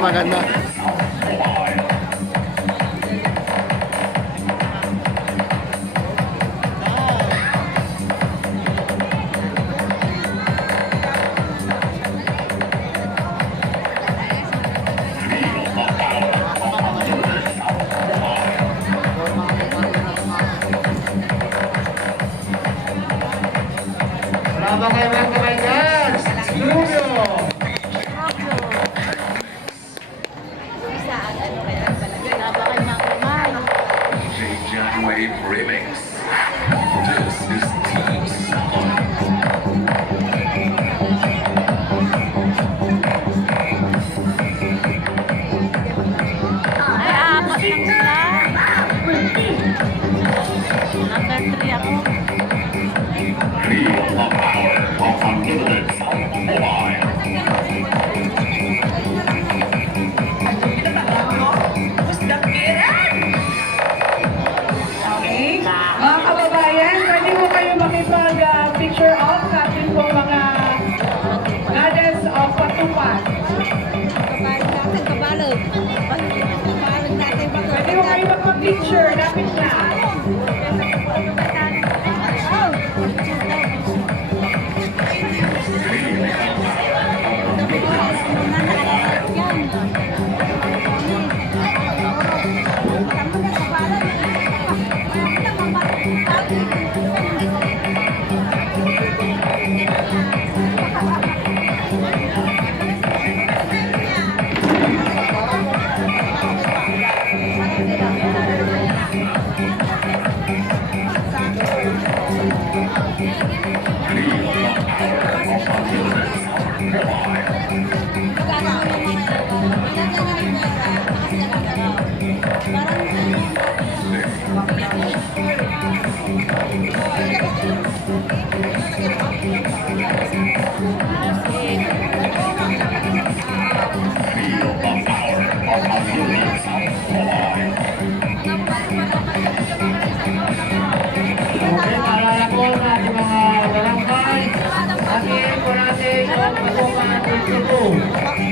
Maganda. Wala ba kayo mga kamay-kamay? Studio! Wave Remix. This is Team Sound. Ay, apat lang sila. Number 3 ako. Feel the power of unlimited sound mobile. Mga kababayan, pwede mo kayo makipag-picture off sa ating pong mga goddess of Patupan. Pwede mo kayo magpa-picture, lapit na. Okay, paalala po sa ating mga barangay. Atin po natin yung patukan 22.